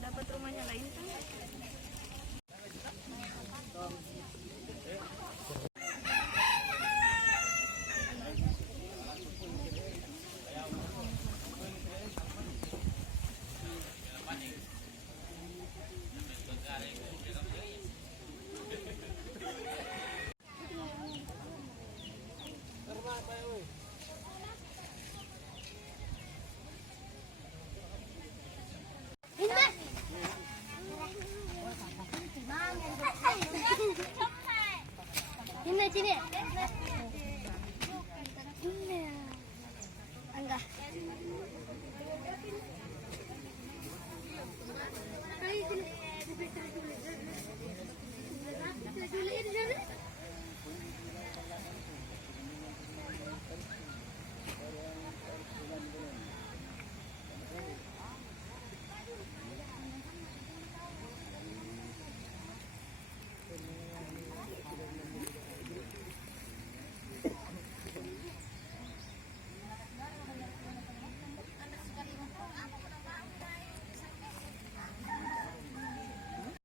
Dapat rumahnya lain kan? Sini. Enggak.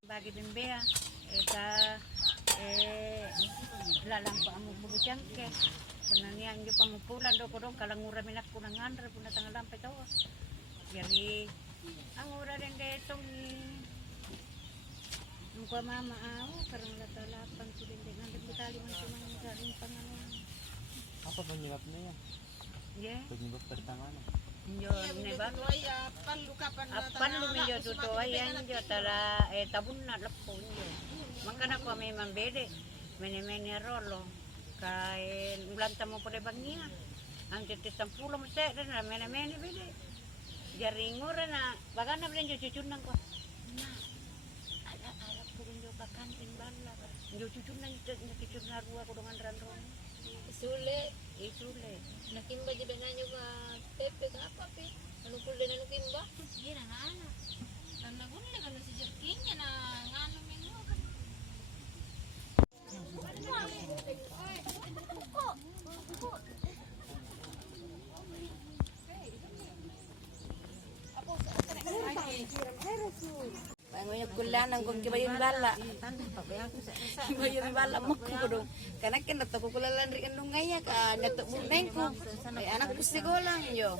Bagi bimbea, lalang pa amo bulu jangke. Penanian jo pamupulan do kodong kalangura minak kunangan re puna tanggal lampai to. Jadi ang ura din detong muka mama karang latalapan sudin dengan dibutali man cuma galing pangalan. Apa penyebabnya ya? Ya. Penyebab pertama Yo neba apan lumiyo tuto ayan jo tala tabun na lapo nyo mangkana ko may mambede mene rolo kain ulan tamo pode bangia ang tete 10 mo se na mene bede jaringo na bagana blen jo cucunan ko na ala pudin jo kakantin bala jo cucunan cucunan rua ko dengan ranron Isule Nakimba juga nanyo ka Pepe ka apa pe? Ano pula na nakimba? Gina na ana. Ang nagunle ka na si Jerkin niya na ngano minyo ka. Bangunnya kulanang kung kibayun bala. Kibayun bala mo ko dong. Kana kan dato ko kulalan ri kanung ngaya ka dato buneng ko. Ay anak ko sigolang yo.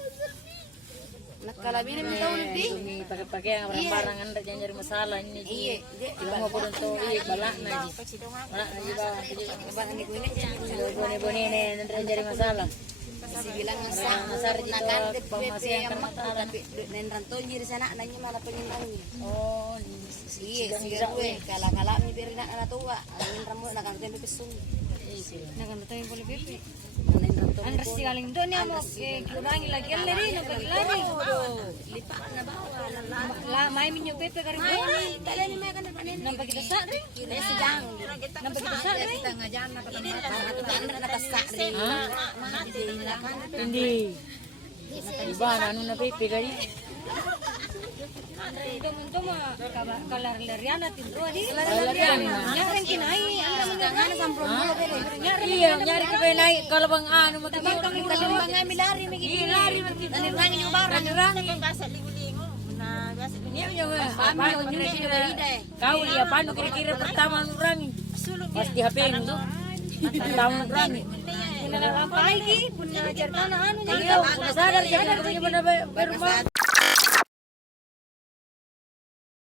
Nakalabini mo taon di. Pakai-pakai ang barang-barang anda jangan jadi masalah ini. Iya, Iba mo pun to balak na ji. Balak na ji ba Ba ni ko ni. boni ne nanti jadi masalah. Si bilang ngasar na kan de pepe yang mata nen ranton jiri sana nanya malah penginang. Oh, Iya, gue kala-kala ni beri nak anak tua. Angin rambut nak kan tempe pesung. Nakan tayo yung puli pepe. Nen ranton. Andres si galing doon niya mo kurangi lagi ang lari no paglari. Lipat na bawa. La may minyo pepe ka rin Ay, doon. tala ni may kan panen. Nampak kita sa rin. Kira si Jang. Nampak kita sa rin. Kita ngajan na kan na tasak rin. hindi. Iba na ano na pepe kali. Ito mo kalar-larian natin doon. Larian na. Nyarang kinay. Tangan sampul mo dere. Iya, nyari ke penai kalau bang anu Tabang kami talimba nga milari mi gidi. Nanirangin yung barang. Nanirangin. Basa lingo-lingo. Na basa Iya, iya. Kami yung kira-kira. Kau ya paano kira-kira pertama nurangi? Pasti HP mo. Pertama nurangi. Pinalampay ki. Punajar ka na ano niya. Iya, sadar punya benar berumah.